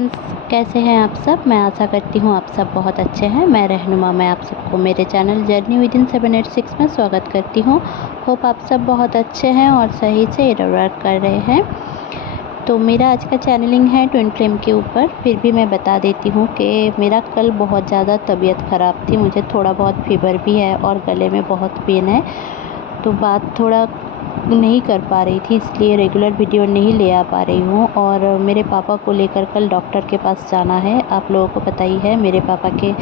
कैसे हैं आप सब। मैं आशा करती हूँ आप सब बहुत अच्छे हैं। मैं रहनुमा मैं आप सबको मेरे चैनल जर्नी विदिन 786 में स्वागत करती हूँ। होप आप सब बहुत अच्छे हैं और सही से वर्क कर रहे हैं। तो मेरा आज का चैनलिंग है ट्विन फ्लेम के ऊपर। फिर भी मैं बता देती हूँ कि मेरा कल बहुत ज़्यादा तबीयत ख़राब थी। मुझे थोड़ा बहुत फीवर भी है और गले में बहुत पेन है, तो बात थोड़ा नहीं कर पा रही थी, इसलिए रेगुलर वीडियो नहीं ले आ पा रही हूँ। और मेरे पापा को लेकर कल डॉक्टर के पास जाना है। आप लोगों को पता ही है मेरे पापा के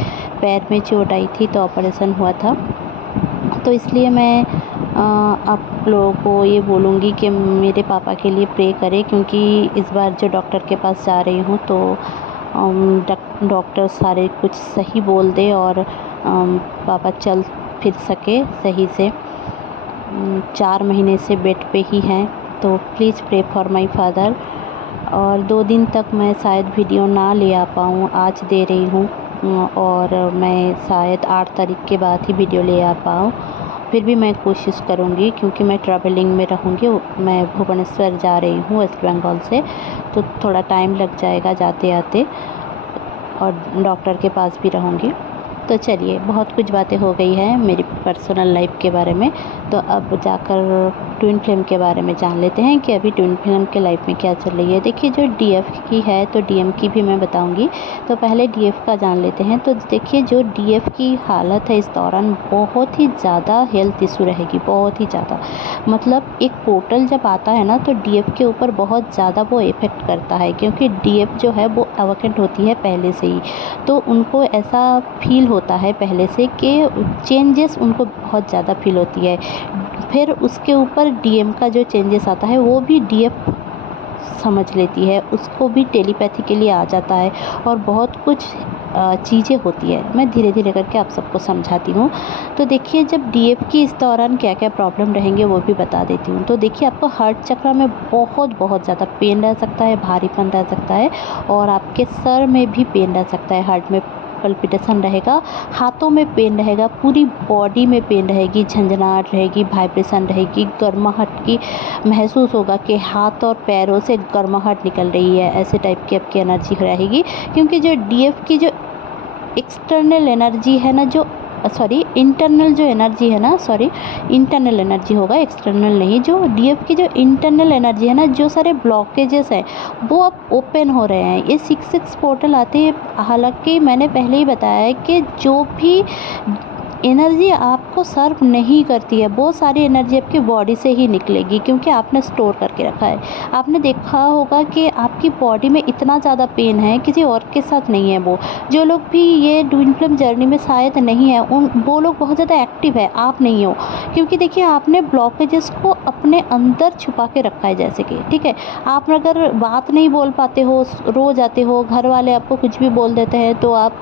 पैर में चोट आई थी, तो ऑपरेशन हुआ था। तो इसलिए मैं आप लोगों को ये बोलूँगी कि मेरे पापा के लिए प्रे करें, क्योंकि इस बार जो डॉक्टर के पास जा रही हूँ तो डॉक्टर सारे कुछ सही बोल दे और पापा चल फिर सके सही से। 4 महीने से बेड पे ही हैं, तो please pray for my father. और 2 दिन तक मैं शायद वीडियो ना ले आ पाऊँ, आज दे रही हूँ और मैं शायद 8 तारीख के बाद ही वीडियो ले आ पाऊँ। फिर भी मैं कोशिश करूँगी, क्योंकि मैं ट्रैवलिंग में रहूँगी। मैं भुवनेश्वर जा रही हूँ वेस्ट बंगाल से, तो थोड़ा टाइम लग जाएगा जाते आते, और डॉक्टर के पास भी रहूँगी। तो चलिए, बहुत कुछ बातें हो गई है मेरी पर्सनल लाइफ के बारे में, तो अब जाकर ट्विन फ्लेम के बारे में जान लेते हैं कि अभी ट्विन फ्लेम के लाइफ में क्या चल रही है। देखिए, जो डीएफ की है तो डीएम की भी मैं बताऊंगी, तो पहले डीएफ का जान लेते हैं। तो देखिए, जो डीएफ की हालत है इस दौरान बहुत ही ज़्यादा हेल्थ इशू रहेगी, बहुत ही ज़्यादा। मतलब एक पोर्टल जब आता है ना, तो डीएफ के ऊपर बहुत ज़्यादा वो इफ़ेक्ट करता है, क्योंकि डीएफ जो है वो अवकेंट होती है पहले से ही, तो उनको ऐसा फील होता है पहले से कि चेंजेस उनको बहुत ज़्यादा फील होती है। फिर उसके ऊपर डीएम का जो चेंजेस आता है वो भी डीएफ समझ लेती है, उसको भी टेलीपैथी के लिए आ जाता है, और बहुत कुछ चीज़ें होती है। मैं धीरे धीरे करके आप सबको समझाती हूँ। तो देखिए, जब डीएफ की इस दौरान क्या क्या प्रॉब्लम रहेंगे वो भी बता देती हूँ। तो देखिए, आपको हार्ट चक्र में बहुत ज़्यादा पेन रह सकता है, भारीपन रह सकता है, और आपके सर में भी पेन रह सकता है, हार्ट में पल्पिटेशन रहेगा, हाथों में पेन रहेगा, पूरी बॉडी में पेन रहेगी, झंझनाहट रहेगी, वाइब्रेशन रहेगी, गर्माहट की महसूस होगा कि हाथ और पैरों से गर्माहट निकल रही है, ऐसे टाइप की आपकी एनर्जी रहेगी। क्योंकि जो डीएफ की जो एक्सटर्नल एनर्जी है ना, जो इंटरनल जो एनर्जी है ना, इंटरनल एनर्जी होगा, एक्सटर्नल नहीं। जो डीएफ की जो इंटरनल एनर्जी है ना, जो सारे ब्लॉकेजेस हैं वो अब ओपन हो रहे हैं। ये 6 पोर्टल आते हैं। हालांकि मैंने पहले ही बताया है कि जो भी एनर्जी आपको सर्व नहीं करती है वो सारी एनर्जी आपकी बॉडी से ही निकलेगी, क्योंकि आपने स्टोर करके रखा है। आपने देखा होगा कि आपकी बॉडी में इतना ज़्यादा पेन है, किसी और के साथ नहीं है। वो जो लोग भी ये ट्विन फ्लेम जर्नी में शायद नहीं है, वो लोग बहुत ज़्यादा एक्टिव है, आप नहीं हो। क्योंकि देखिए, आपने ब्लॉकेजेस को अपने अंदर छुपा के रखा है, जैसे कि ठीक है, आप अगर बात नहीं बोल पाते हो, रो जाते हो, घर वाले आपको कुछ भी बोल देते हैं तो आप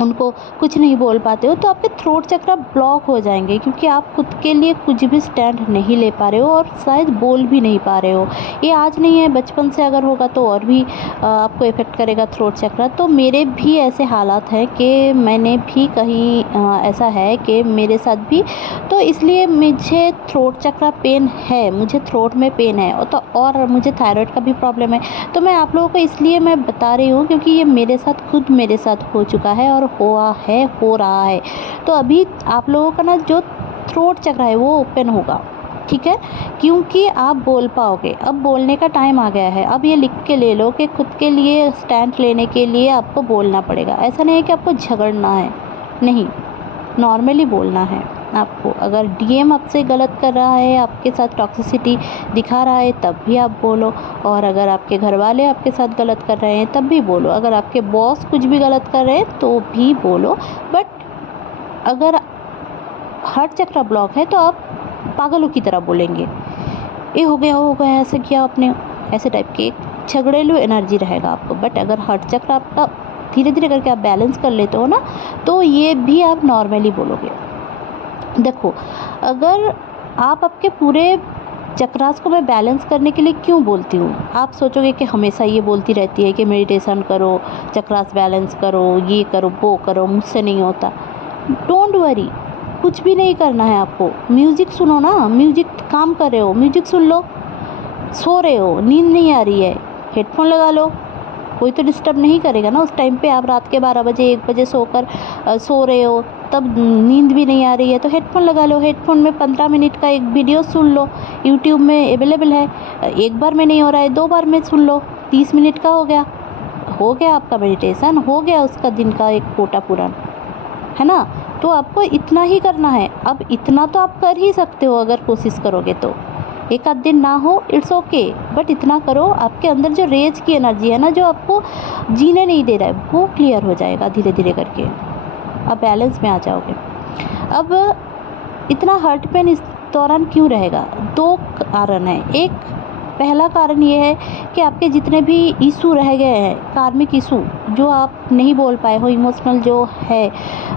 उनको कुछ नहीं बोल पाते हो, तो आपके थ्रोट चक्र ब्लॉक हो जाएंगे, क्योंकि आप खुद के लिए कुछ भी स्टैंड नहीं ले पा रहे हो और शायद बोल भी नहीं पा रहे हो। ये आज नहीं है, बचपन से अगर होगा तो और भी आपको इफ़ेक्ट करेगा थ्रोट चक्र। तो मेरे भी ऐसे हालात हैं कि मैंने भी कहीं ऐसा है कि मेरे साथ भी, तो इसलिए मुझे थ्रोट चक्र पेन है, मुझे थ्रोट में पेन है, और मुझे थायराइड का भी प्रॉब्लम है। तो मैं आप लोगों को इसलिए मैं बता रही हूँ, क्योंकि ये मेरे साथ हो चुका है और हो रहा है। तो अभी आप लोगों का ना जो थ्रोट चक्र है वो ओपन होगा, ठीक है, क्योंकि आप बोल पाओगे। अब बोलने का टाइम आ गया है। अब ये लिख के ले लो कि खुद के लिए स्टैंड लेने के लिए आपको बोलना पड़ेगा। ऐसा नहीं है कि आपको झगड़ना है, नहीं, नॉर्मली बोलना है आपको। अगर डीएम आपसे गलत कर रहा है, आपके साथ टॉक्सिसिटी दिखा रहा है, तब भी आप बोलो। और अगर आपके घर वाले आपके साथ गलत कर रहे हैं तब भी बोलो। अगर आपके बॉस कुछ भी गलत कर रहे हैं तो भी बोलो। बट अगर हार्ट चक्र ब्लॉक है तो आप पागलों की तरह बोलेंगे, ये हो गया, ऐसे किया आपने, ऐसे टाइप के झगड़ेलू एनर्जी रहेगा आपको। बट अगर हार्ट चक्र आपका धीरे धीरे करके आप बैलेंस कर लेते हो ना, तो ये भी आप नॉर्मली बोलोगे। देखो, अगर आप आपके पूरे चक्रास को मैं बैलेंस करने के लिए क्यों बोलती हूँ, आप सोचोगे कि हमेशा ये बोलती रहती है कि मेडिटेशन करो, चक्रास बैलेंस करो, ये करो, वो करो, मुझसे नहीं होता। डोंट वरी, कुछ भी नहीं करना है आपको। म्यूज़िक सुनो ना, म्यूज़िक काम कर रहे हो, म्यूज़िक सुन लो। सो रहे हो, नींद नहीं आ रही है, हेडफोन लगा लो, कोई तो डिस्टर्ब नहीं करेगा ना। उस टाइम पे आप रात के 12 बजे 1 बजे सो रहे हो, तब नींद भी नहीं आ रही है तो हेडफोन लगा लो। हेडफोन में 15 मिनट का एक वीडियो सुन लो, यूट्यूब में अवेलेबल है। एक बार में नहीं हो रहा है, 2 बार में सुन लो, 30 मिनट का हो गया आपका मेडिटेशन, हो गया उसका दिन का एक कोटा पूरा, है ना। तो आपको इतना ही करना है। अब इतना तो आप कर ही सकते हो अगर कोशिश करोगे तो। एक आध दिन ना हो, इट्स ओके, बट इतना करो, आपके अंदर जो रेज की एनर्जी है ना, जो आपको जीने नहीं दे रहा है, वो क्लियर हो जाएगा धीरे धीरे करके। आप बैलेंस में आ जाओगे। अब इतना हार्ट पेन इस दौरान क्यों रहेगा? 2 कारण हैं। एक पहला कारण ये है कि आपके जितने भी इशू रह गए हैं, कार्मिक इशू जो आप नहीं बोल पाए हो, इमोशनल जो है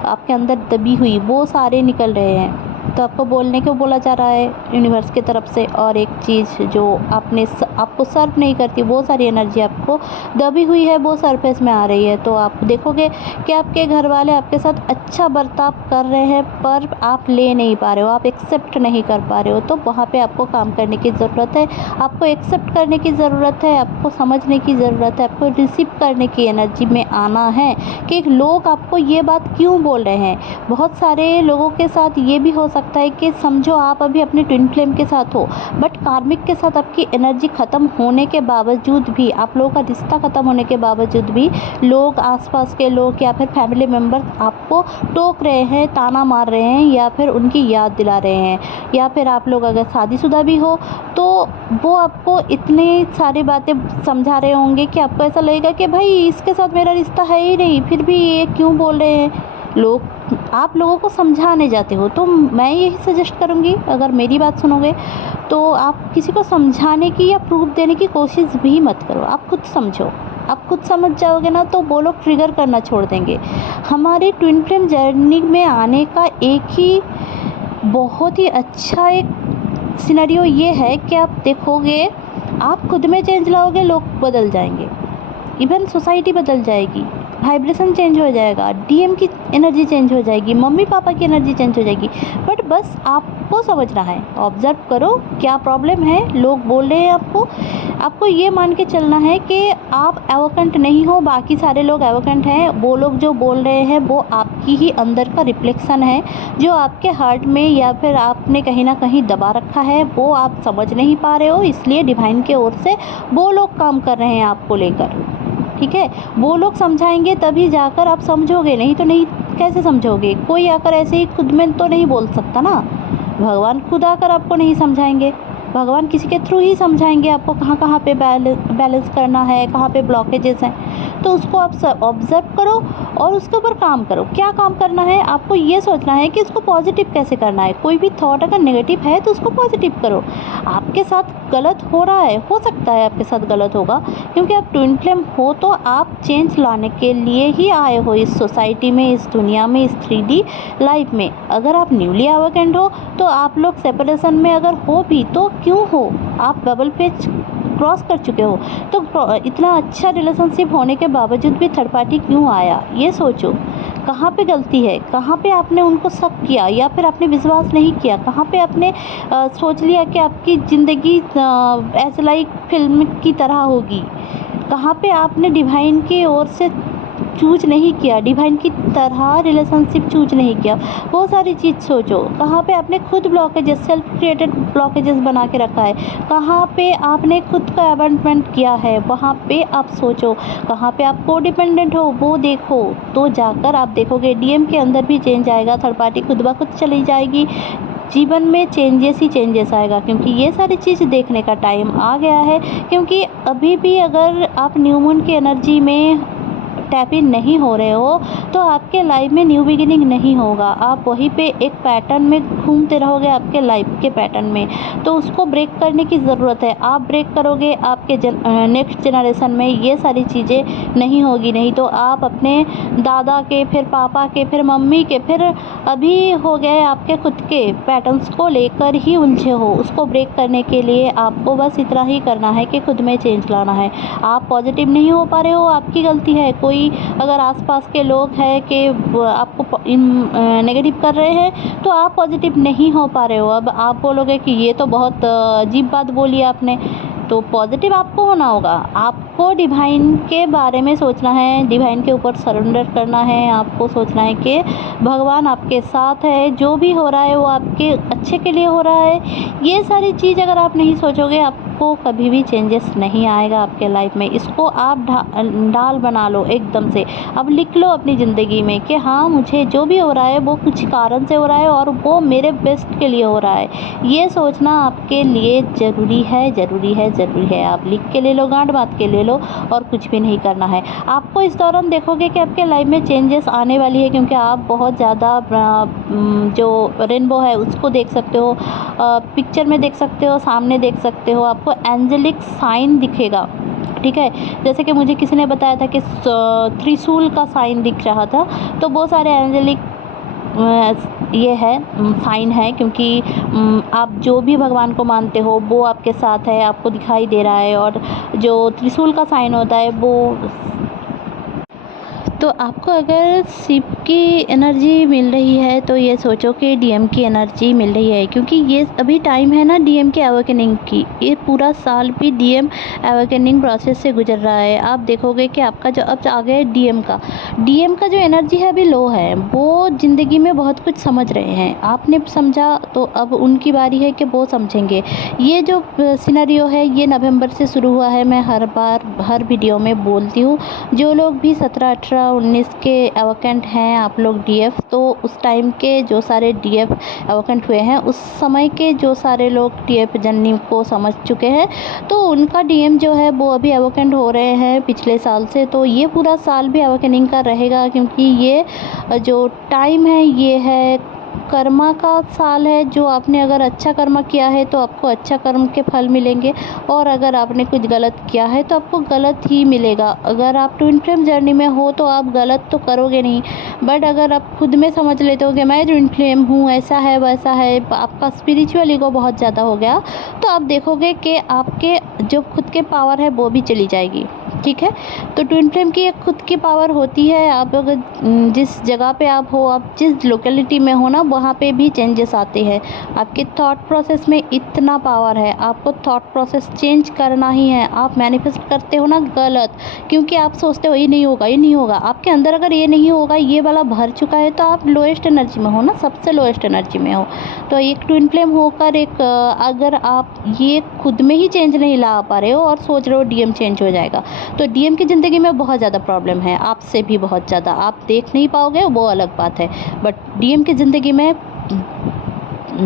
आपके अंदर दबी हुई, वो सारे निकल रहे हैं। तो आपको बोलने को बोला जा रहा है यूनिवर्स की तरफ से। और एक चीज़ जो आपको सर्व नहीं करती, वो सारी एनर्जी आपको दबी हुई है, वो सरफेस में आ रही है। तो आप देखोगे कि आपके घर वाले आपके साथ अच्छा बर्ताव कर रहे हैं, पर आप ले नहीं पा रहे हो, आप एक्सेप्ट नहीं कर पा रहे हो। तो वहाँ पे आपको काम करने की ज़रूरत है, आपको एक्सेप्ट करने की ज़रूरत है, आपको समझने की ज़रूरत है, आपको रिसीव करने की एनर्जी में आना है कि लोग आपको ये बात क्यों बोल रहे हैं। बहुत सारे लोगों के साथ ये भी हो सकता है कि समझो आप अभी अपने ट्विन फ्लेम के साथ हो, बट कार्मिक के साथ आपकी एनर्जी ख़त्म होने के बावजूद भी, आप लोगों का रिश्ता ख़त्म होने के बावजूद भी लोग, आसपास के लोग या फिर फैमिली मेम्बर्स आपको टोक रहे हैं, ताना मार रहे हैं, या फिर उनकी याद दिला रहे हैं। या फिर आप लोग अगर शादीशुदा भी हो तो वो आपको इतनी सारी बातें समझा रहे होंगे कि आपको ऐसा लगेगा कि भाई इसके साथ मेरा रिश्ता है ही नहीं, फिर भी ये क्यों बोल रहे हैं लोग। आप लोगों को समझाने जाते हो। तो मैं यही सजेस्ट करूँगी, अगर मेरी बात सुनोगे तो आप किसी को समझाने की या प्रूफ देने की कोशिश भी मत करो। आप खुद समझो, आप खुद समझ जाओगे ना तो वो लोग ट्रिगर करना छोड़ देंगे। हमारे ट्विन फ्लेम जर्नी में आने का एक ही बहुत ही अच्छा एक सिनेरियो ये है कि आप देखोगे, आप खुद में चेंज लाओगे, लोग बदल जाएंगे, इवन सोसाइटी बदल जाएगी, वाइब्रेशन चेंज हो जाएगा, डीएम की एनर्जी चेंज हो जाएगी, मम्मी पापा की एनर्जी चेंज हो जाएगी। बट बस आपको समझना है, ऑब्जर्व करो क्या प्रॉब्लम है, लोग बोल रहे हैं आपको ये मान के चलना है कि आप एवोकेंट नहीं हो, बाकी सारे लोग एवोकेंट हैं। वो लोग जो बोल रहे हैं वो आपकी ही अंदर का रिफ्लेक्शन है, जो आपके हार्ट में या फिर आपने कहीं ना कहीं दबा रखा है, वो आप समझ नहीं पा रहे हो। इसलिए डिवाइन के ओर से वो लोग काम कर रहे हैं आपको लेकर, ठीक है। वो लोग समझाएंगे तभी जाकर आप समझोगे, नहीं तो नहीं कैसे समझोगे। कोई आकर ऐसे ही खुद में तो नहीं बोल सकता ना। भगवान खुद आकर आपको नहीं समझाएंगे, भगवान किसी के थ्रू ही समझाएंगे आपको कहाँ कहाँ पे बैलेंस करना है, कहाँ पे ब्लॉकेजेस हैं। तो उसको आप ऑब्जर्व करो और उसके ऊपर काम करो। क्या काम करना है, आपको ये सोचना है कि इसको पॉजिटिव कैसे करना है। कोई भी थॉट अगर नेगेटिव है तो उसको पॉजिटिव करो। आपके साथ गलत हो रहा है, हो सकता है आपके साथ गलत होगा, क्योंकि आप ट्विन फ्लेम हो तो आप चेंज लाने के लिए ही आए हो इस सोसाइटी में, इस दुनिया में, इस 3D लाइफ में। अगर आप न्यूली अवेकेंड हो तो आप लोग सेपरेशन में अगर हो भी तो क्यों हो, आप डबल पेज क्रॉस कर चुके हो, तो इतना अच्छा रिलेशनशिप होने के बावजूद भी थर्ड पार्टी क्यों आया, ये सोचो। कहाँ पे गलती है, कहाँ पे आपने उनको शक किया या फिर आपने विश्वास नहीं किया, कहाँ पे आपने सोच लिया कि आपकी ज़िंदगी ऐसे लाइक फिल्म की तरह होगी, कहाँ पे आपने डिवाइन की ओर से चूज नहीं किया, डिवाइन की तरह रिलेशनशिप चूज नहीं किया। वो सारी चीज़ सोचो। कहाँ पे आपने खुद ब्लॉकेजेस, सेल्फ क्रिएटेड ब्लॉकेजेस बना के रखा है, कहाँ पे आपने खुद का अबैंडनमेंट किया है, वहाँ पे आप सोचो। कहाँ पे आप को डिपेंडेंट हो वो देखो, तो जाकर आप देखोगे डीएम के अंदर भी चेंज आएगा, थर्ड पार्टी खुद ब खुद चली जाएगी, जीवन में चेंजेस ही चेंजेस आएगा। क्योंकि ये सारी चीज़ देखने का टाइम आ गया है। क्योंकि अभी भी अगर आप न्यू मून की एनर्जी में टैप इन नहीं हो रहे हो तो आपके लाइफ में न्यू बिगिनिंग नहीं होगा। आप वहीं पे एक पैटर्न में घूमते रहोगे, आपके लाइफ के पैटर्न में। तो उसको ब्रेक करने की ज़रूरत है। आप ब्रेक करोगे, आपके नेक्स्ट जनरेशन में ये सारी चीज़ें नहीं होगी। नहीं तो आप अपने दादा के, फिर पापा के, फिर मम्मी के, फिर अभी हो गए आपके खुद के पैटर्न्स को लेकर ही उलझे हो। उसको ब्रेक करने के लिए आपको बस इतना ही करना है कि खुद में चेंज लाना है। आप पॉजिटिव नहीं हो पा रहे हो, आपकी गलती है। कोई अगर आसपास के लोग हैं कि आपको नेगेटिव कर रहे हैं तो आप पॉजिटिव नहीं हो पा रहे हो। अब आप बोलोगे कि ये तो बहुत अजीब बात बोली आपने, तो पॉजिटिव आपको होना होगा, आपको डिवाइन के बारे में सोचना है, डिवाइन के ऊपर सरेंडर करना है, आपको सोचना है कि भगवान आपके साथ है, जो भी हो रहा है वो आपके अच्छे के लिए हो रहा है। ये सारी चीज़ अगर आप नहीं सोचोगे, आपको कभी भी चेंजेस नहीं आएगा आपके लाइफ में। इसको आप डाल बना लो एकदम से, अब लिख लो अपनी ज़िंदगी में कि हाँ, मुझे जो भी हो रहा है वो कुछ कारण से हो रहा है और वो मेरे बेस्ट के लिए हो रहा है। ये सोचना आपके लिए ज़रूरी है, ज़रूरी है, ज़रूरी है। आप लिख के ले लो, गांठ बाँध के ले लो, और कुछ भी नहीं करना है। आपको इस दौरान देखोगे कि आपके लाइफ में चेंजेस आने वाली है, क्योंकि आप बहुत ज़्यादा जो रेनबो है उसको देख सकते हो, पिक्चर में देख सकते हो, सामने देख सकते हो, आपको एंजेलिक साइन दिखेगा। ठीक है, जैसे कि मुझे किसी ने बताया था कि त्रिशूल का साइन दिख रहा था, तो बहुत सारे एंजेलिक ये है साइन है, क्योंकि आप जो भी भगवान को मानते हो वो आपके साथ है, आपको दिखाई दे रहा है। और जो त्रिशूल का साइन होता है वो, तो आपको अगर शिव की एनर्जी मिल रही है तो ये सोचो कि डीएम की एनर्जी मिल रही है, क्योंकि ये अभी टाइम है ना डीएम के अवेकनिंग की। ये पूरा साल भी डीएम अवेकनिंग प्रोसेस से गुजर रहा है। आप देखोगे कि आपका जो अब आ गया है डीएम का जो एनर्जी है अभी लो है, वो ज़िंदगी में बहुत कुछ समझ रहे हैं। आपने समझा तो अब उनकी बारी है कि वो समझेंगे। ये जो सिनेरियो है ये नवंबर से शुरू हुआ है। मैं हर बार हर वीडियो में बोलती हूँ, जो लोग भी 17, 18, 19 के एवोकेंट हैं, आप लोग डीएफ, तो उस टाइम के जो सारे डीएफ एवोकेंट हुए हैं, उस समय के जो सारे लोग डीएफ जर्नी को समझ चुके हैं, तो उनका डीएम जो है वो अभी एवोकेंट हो रहे हैं पिछले साल से। तो ये पूरा साल भी एवोकेनिंग का रहेगा, क्योंकि ये जो टाइम है ये है कर्मा का साल है। जो आपने अगर अच्छा कर्मा किया है तो आपको अच्छा कर्म के फल मिलेंगे, और अगर आपने कुछ गलत किया है तो आपको गलत ही मिलेगा। अगर आप ट्विन फ्लेम जर्नी में हो तो आप गलत तो करोगे नहीं, बट अगर आप खुद में समझ लेते हो कि मैं ट्विन फ्लेम हूँ, ऐसा है वैसा है, आपका स्पिरिचुअल ईगो बहुत ज़्यादा हो गया, तो आप देखोगे कि आपके जो खुद के पावर है वो भी चली जाएगी। ठीक है, तो ट्विन फ्लेम की एक खुद की पावर होती है। आप अगर जिस जगह पे आप हो, आप जिस लोकेलिटी में हो ना, वहाँ पे भी चेंजेस आते हैं। आपके थॉट प्रोसेस में इतना पावर है, आपको थॉट प्रोसेस चेंज करना ही है। आप मैनिफेस्ट करते हो ना गलत, क्योंकि आप सोचते हो ये नहीं होगा, ये नहीं होगा। आपके अंदर अगर ये नहीं होगा, ये वाला भर चुका है, तो आप लोएस्ट एनर्जी में हो ना, सबसे लोएस्ट एनर्जी में हो। तो एक ट्विन फ्लेम होकर अगर आप ये खुद में ही चेंज नहीं ला पा रहे हो और सोच रहे हो डीएम चेंज हो जाएगा, तो डीएम की ज़िंदगी में बहुत ज़्यादा प्रॉब्लम है, आपसे भी बहुत ज़्यादा। आप देख नहीं पाओगे वो अलग बात है, बट डीएम की ज़िंदगी में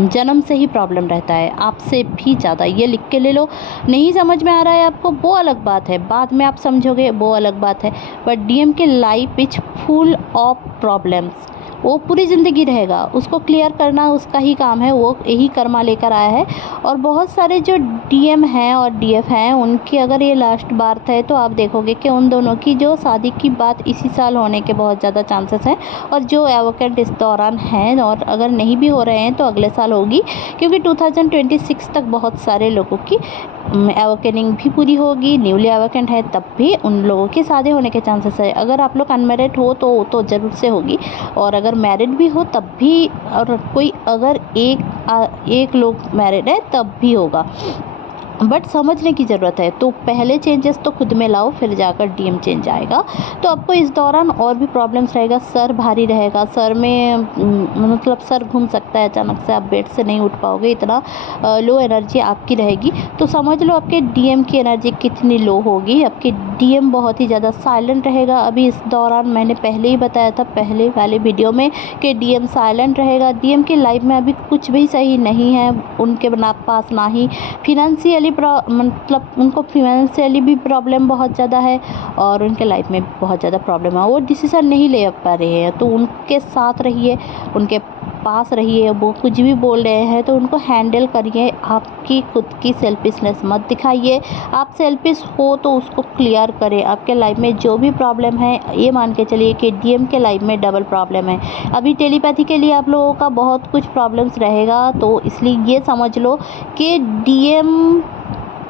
जन्म से ही प्रॉब्लम रहता है, आपसे भी ज़्यादा। ये लिख के ले लो। नहीं समझ में आ रहा है आपको, वो अलग बात है, बाद में आप समझोगे, वो अलग बात है। बट डीएम की life is full of problems, वो पूरी ज़िंदगी रहेगा, उसको क्लियर करना उसका ही काम है, वो यही कर्मा लेकर आया है। और बहुत सारे जो डीएम हैं और डीएफ हैं, उनकी अगर ये लास्ट बात है तो आप देखोगे कि उन दोनों की जो शादी की बात इसी साल होने के बहुत ज़्यादा चांसेस हैं, और जो एवोकेंट इस दौरान हैं, और अगर नहीं भी हो रहे हैं तो अगले साल होगी, क्योंकि 2026 तक बहुत सारे लोगों की एवोकेनिंग भी पूरी होगी। न्यूली एवोकेंट है तब भी उन लोगों की शादी होने के चांसेस है। अगर आप लोग अनमेरिड हो तो ज़रूर से होगी, और अगर मैरिड भी हो तब भी, और कोई अगर एक लोग मैरिड है तब भी होगा। बट समझने की ज़रूरत है। तो पहले चेंजेस तो खुद में लाओ, फिर जाकर डीएम चेंज आएगा। तो आपको इस दौरान और भी प्रॉब्लम्स रहेगा, सर भारी रहेगा, सर में मतलब सर घूम सकता है अचानक से, आप बेड से नहीं उठ पाओगे, इतना लो एनर्जी आपकी रहेगी। तो समझ लो आपके डीएम की एनर्जी कितनी लो होगी। आपके डीएम बहुत ही ज़्यादा साइलेंट रहेगा अभी इस दौरान। मैंने पहले ही बताया था पहले वाले वीडियो में कि डीएम साइलेंट रहेगा। डीएम की लाइफ में अभी कुछ भी सही नहीं है, उनके पास ना ही फिनेंशियली मतलब उनको फिनेंशियली भी प्रॉब्लम बहुत ज़्यादा है, और उनके लाइफ में बहुत ज़्यादा प्रॉब्लम है। वो डिसीज़न नहीं ले पा रहे हैं, तो उनके साथ रहिए, उनके पास रहिए। वो कुछ भी बोल रहे हैं तो उनको हैंडल करिए। आपकी खुद की सेल्फिशनेस मत दिखाइए। आप सेल्फिश हो तो उसको क्लियर करें। आपके लाइफ में जो भी प्रॉब्लम है, ये मान के चलिए कि डीएम के लाइफ में डबल प्रॉब्लम है। अभी टेलीपैथी के लिए आप लोगों का बहुत कुछ प्रॉब्लम्स रहेगा, तो इसलिए ये समझ लो कि डीएम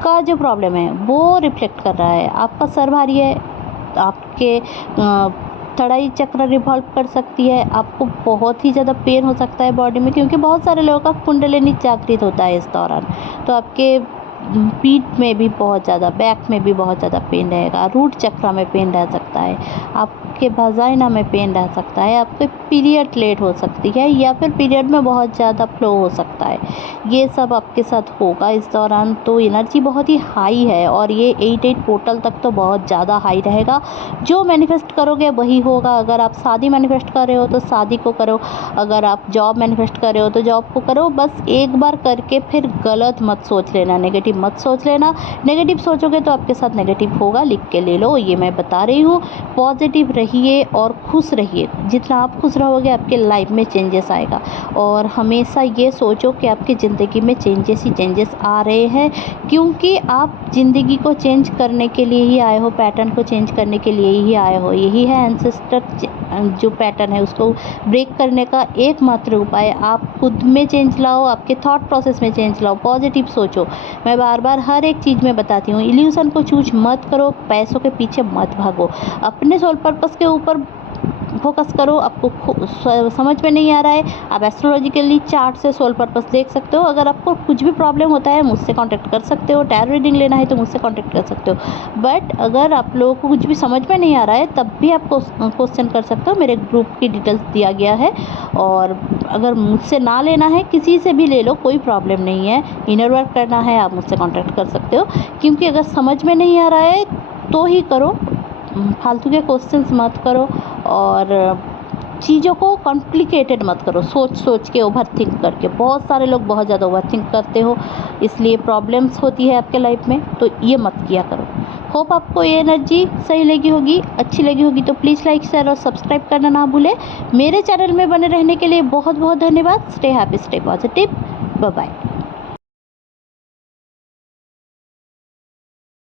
का जो प्रॉब्लम है वो रिफ्लेक्ट कर रहा है। आपका सर भारी है, आपके तड़ाई चक्र रिवॉल्व कर सकती है, आपको बहुत ही ज़्यादा पेन हो सकता है बॉडी में, क्योंकि बहुत सारे लोगों का कुंडलिनी जागृत होता है इस दौरान। तो आपके पीठ में भी बहुत ज़्यादा, बैक में भी बहुत ज़्यादा पेन रहेगा, रूट चक्र में पेन रह सकता है, आपके वजाइना में पेन रह सकता है, आपके पीरियड लेट हो सकती है या फिर पीरियड में बहुत ज़्यादा फ्लो हो सकता है। ये सब आपके साथ होगा इस दौरान। तो एनर्जी बहुत ही हाई है और ये 8 पोर्टल तक तो बहुत ज़्यादा हाई रहेगा। जो मैनिफेस्ट करोगे वही होगा। अगर आप शादी मैनिफेस्ट कर रहे हो तो शादी को करो, अगर आप जॉब मैनिफेस्ट कर रहे हो तो जॉब को करो। बस एक बार करके फिर गलत मत सोच लेना, नेगेटिव मत सोच लेना। नेगेटिव सोचोगे तो आपके साथ नेगेटिव होगा, लिख के ले लो, ये मैं बता रही हूँ। पॉजिटिव रहिए और खुश रहिए। जितना आप खुश रहोगे आपके लाइफ में चेंजेस आएगा। और हमेशा ये सोचो कि आपकी ज़िंदगी में चेंजेस ही चेंजेस आ रहे हैं, क्योंकि आप ज़िंदगी को चेंज करने के लिए ही आए हो, पैटर्न को चेंज करने के लिए ही आए हो। यही है एंसेस्टर जो पैटर्न है उसको ब्रेक करने का एकमात्र उपाय। आप खुद में चेंज लाओ, आपके थॉट प्रोसेस में चेंज लाओ, पॉजिटिव सोचो। मैं बार बार हर एक चीज़ में बताती हूँ, इल्यूज़न को चूज मत करो, पैसों के पीछे मत भागो, अपने सोल पर्पस के ऊपर फोकस करो। आपको समझ में नहीं आ रहा है, आप एस्ट्रोलॉजिकली चार्ट से सोल पर्पस देख सकते हो। अगर आपको कुछ भी प्रॉब्लम होता है मुझसे कांटेक्ट कर सकते हो, टैरो रीडिंग लेना है तो मुझसे कांटेक्ट कर सकते हो। बट अगर आप लोगों को कुछ भी समझ में नहीं आ रहा है तब भी आप क्वेश्चन कर सकते हो, मेरे ग्रुप की डिटेल्स दिया गया है। और अगर मुझसे ना लेना है किसी से भी ले लो, कोई प्रॉब्लम नहीं है। इनर वर्क करना है आप मुझसे कॉन्टैक्ट कर सकते हो, क्योंकि अगर समझ में नहीं आ रहा है तो ही करो, फालतू के क्वेश्चंस मत करो और चीज़ों को कॉम्प्लिकेटेड मत करो, सोच सोच के, ओवर थिंक करके। बहुत सारे लोग बहुत ज़्यादा ओवर थिंक करते हो, इसलिए प्रॉब्लम्स होती है आपके लाइफ में, तो ये मत किया करो। होप आपको ये एनर्जी सही लगी होगी, अच्छी लगी होगी तो प्लीज़ लाइक, शेयर और सब्सक्राइब करना ना भूलें। मेरे चैनल में बने रहने के लिए बहुत बहुत धन्यवाद। Stay happy, stay positive, bye bye.